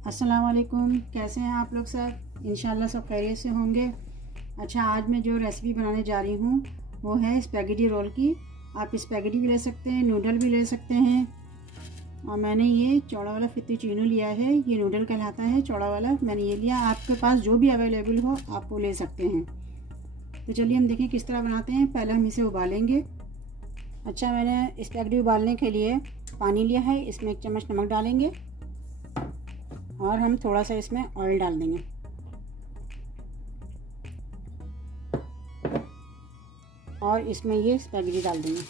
अस्सलाम वालेकुम। कैसे हैं आप लोग सब? इंशाल्लाह सब खैरियत से होंगे। अच्छा, आज मैं जो रेसिपी बनाने जा रही हूँ वो है स्पैगेटी रोल की। आप स्पैगेटी भी ले सकते हैं, नूडल भी ले सकते हैं। और मैंने ये चौड़ा वाला फित्तुचीनो लिया है, ये नूडल कहलाता है चौड़ा वाला, मैंने ये लिया। आपके पास जो भी अवेलेबल हो आप वो ले सकते हैं। तो चलिए हम देखें किस तरह बनाते हैं। पहले हम इसे उबालेंगे। अच्छा, मैंने स्पैगेटी उबालने के लिए पानी लिया है, इसमें 1 चम्मच नमक डालेंगे और हम थोड़ा सा इसमें ऑयल डाल देंगे। और इसमें ये स्पैगेटी डाल देंगे।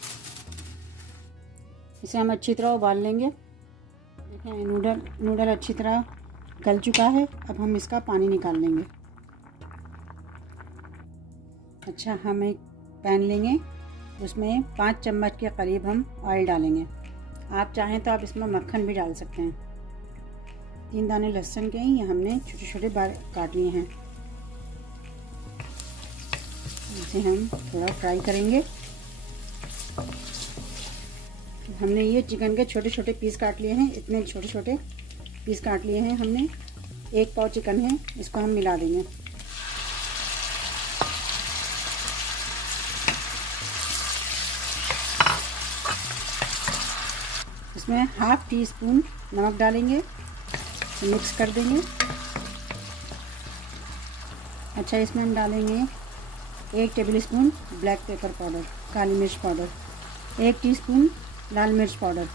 इसे हम अच्छी तरह उबाल लेंगे। देखें, नूडल अच्छी तरह गल चुका है। अब हम इसका पानी निकाल लेंगे। अच्छा, हम एक पैन लेंगे, उसमें 5 चम्मच के करीब हम ऑयल डालेंगे। आप चाहें तो आप इसमें मक्खन भी डाल सकते हैं। 3 दाने लहसुन के ये हमने छोटे छोटे बार काट लिए हैं। इसे हम थोड़ा फ्राई करेंगे। हमने ये चिकन के छोटे छोटे पीस काट लिए हैं, इतने छोटे छोटे पीस काट लिए हैं हमने। 1 पाव चिकन है, इसको हम मिला देंगे। इसमें ½ टी स्पून नमक डालेंगे, मिक्स कर देंगे। अच्छा, इसमें हम डालेंगे 1 table spoon black pepper powder, काली मिर्च पाउडर, 1 टीस्पून लाल मिर्च पाउडर,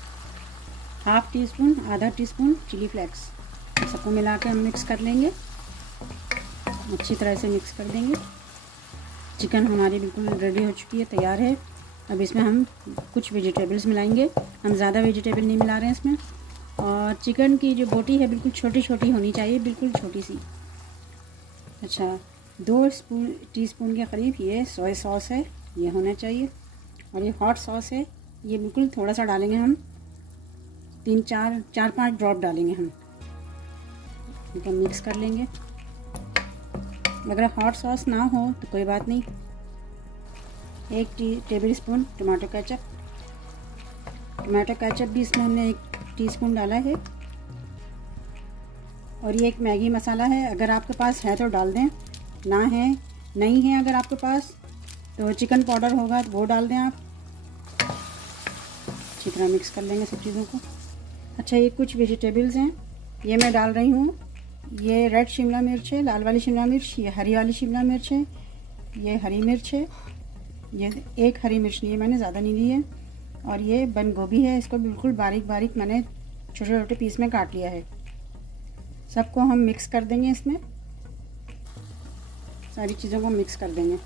½ टी स्पून, आधा टीस्पून चिली फ्लेक्स। सबको मिला के हम मिक्स कर लेंगे। अच्छी तरह से मिक्स कर देंगे। चिकन हमारी बिल्कुल रेडी हो चुकी है, तैयार है। अब इसमें हम कुछ वेजिटेबल्स मिलाएंगे। हम ज़्यादा वेजिटेबल नहीं मिला रहे हैं इसमें। और चिकन की जो बोटी है बिल्कुल छोटी छोटी होनी चाहिए, बिल्कुल छोटी सी। अच्छा, 2 टीस्पून के करीब ये सोया सॉस है, ये होना चाहिए। और ये हॉट सॉस है, ये बिल्कुल थोड़ा सा डालेंगे हम। 4-5 ड्रॉप डालेंगे हम। इनको मिक्स कर लेंगे। अगर हॉट सॉस ना हो तो कोई बात नहीं। 1 टेबल स्पून टमाटो केचप भी इसमें हमने 1 टीस्पून डाला है। और ये एक मैगी मसाला है, अगर आपके पास है तो डाल दें, ना है नहीं है अगर आपके पास तो चिकन पाउडर होगा तो वो डाल दें आप। अच्छी तरह मिक्स कर लेंगे सब चीज़ों को। अच्छा, ये कुछ वेजिटेबल्स हैं, ये मैं डाल रही हूँ। ये रेड शिमला मिर्च है, लाल वाली शिमला मिर्च, ये हरी वाली शिमला मिर्च है, ये हरी मिर्च है, ये 1 हरी मिर्च ली है मैंने, ज़्यादा नहीं ली है। और ये बंद गोभी है, इसको बिल्कुल बारीक बारीक मैंने छोटे छोटे पीस में काट लिया है। सबको हम मिक्स कर देंगे, इसमें सारी चीज़ों को मिक्स कर देंगे।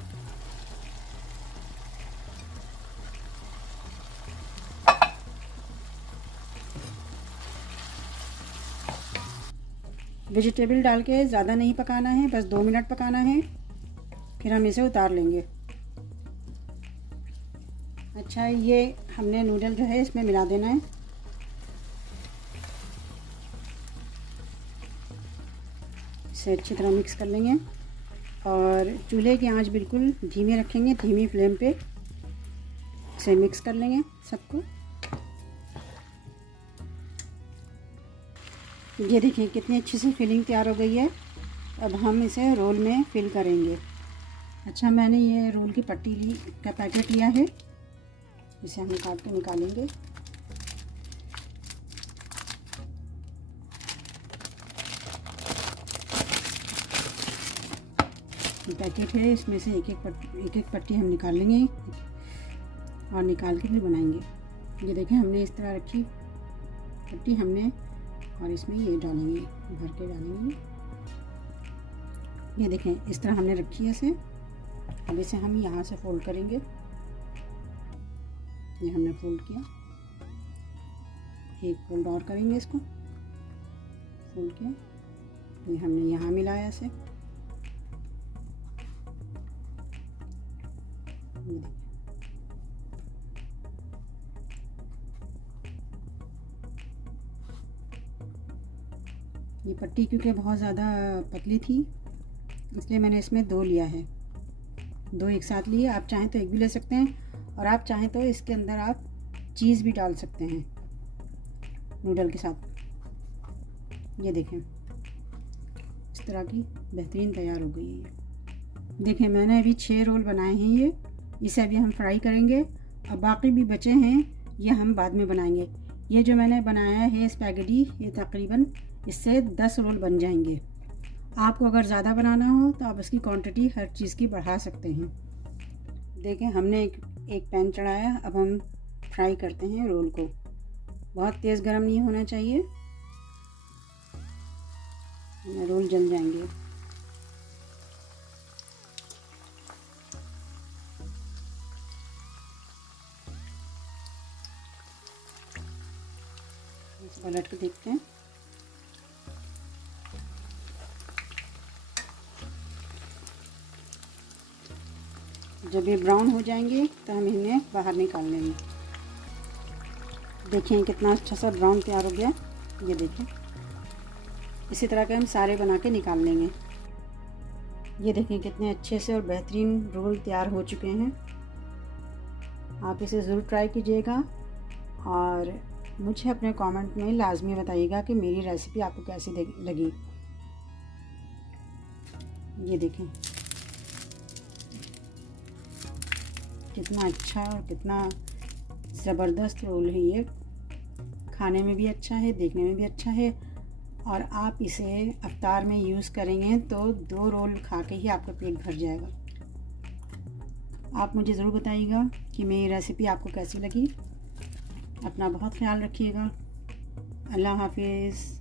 वेजिटेबल डाल के ज़्यादा नहीं पकाना है, बस 2 मिनट पकाना है, फिर हम इसे उतार लेंगे। अच्छा, ये हमने नूडल जो है इसमें मिला देना है। इसे अच्छी तरह मिक्स कर लेंगे। और चूल्हे की आंच बिल्कुल धीमी रखेंगे, धीमी फ्लेम पे इसे मिक्स कर लेंगे सबको। ये देखिए कितनी अच्छी सी फिलिंग तैयार हो गई है। अब हम इसे रोल में फिल करेंगे। अच्छा, मैंने ये रोल की पट्टी का पैकेट लिया है, इसे हम काट के निकालेंगे। पैकेट है, इसमें से एक एक पट्टी हम निकाल लेंगे और निकाल के फिर बनाएंगे। ये देखें, हमने इस तरह रखी पट्टी हमने, और इसमें ये डालेंगे, भर के डालेंगे। ये देखें इस तरह हमने रखी है इसे। अब इसे हम यहाँ से फोल्ड करेंगे। ये हमने फोल्ड किया, एक फोल्ड और करेंगे, इसको फोल्ड किया। ये हमने यहाँ मिलाया इसे। ये पट्टी क्योंकि बहुत ज़्यादा पतली थी इसलिए मैंने इसमें 2 लिया है, 2 एक साथ लिए। आप चाहें तो 1 भी ले सकते हैं, और आप चाहें तो इसके अंदर आप चीज़ भी डाल सकते हैं नूडल के साथ। ये देखें, इस तरह की बेहतरीन तैयार हो गई है ये। देखें मैंने अभी 6 रोल बनाए हैं ये, इसे अभी हम फ्राई करेंगे। अब बाकी भी बचे हैं, ये हम बाद में बनाएंगे। ये जो मैंने बनाया है स्पैगेटी, ये तकरीबन इससे 10 रोल बन जाएंगे। आपको अगर ज़्यादा बनाना हो तो आप इसकी क्वांटिटी हर चीज़ की बढ़ा सकते हैं। देखें हमने एक पैन चढ़ाया, अब हम फ्राई करते हैं रोल को। बहुत तेज़ गर्म नहीं होना चाहिए, रोल जल जाएंगे। इस पलट के देखते हैं। जब ये ब्राउन हो जाएंगे तो हम इन्हें बाहर निकाल लेंगे। देखिए कितना अच्छा सा ब्राउन तैयार हो गया, ये देखिए। इसी तरह के हम सारे बना के निकाल लेंगे। ये देखिए कितने अच्छे से और बेहतरीन रोल तैयार हो चुके हैं। आप इसे ज़रूर ट्राई कीजिएगा और मुझे अपने कमेंट में लाजमी बताइएगा कि मेरी रेसिपी आपको कैसी लगी। ये देखें कितना अच्छा और कितना ज़बरदस्त रोल है ये। खाने में भी अच्छा है, देखने में भी अच्छा है, और आप इसे अफ्तार में यूज़ करेंगे तो 2 रोल खा के ही आपका पेट भर जाएगा। आप मुझे ज़रूर बताइएगा कि मेरी रेसिपी आपको कैसी लगी। अपना बहुत ख्याल रखिएगा। अल्लाह हाफिज़।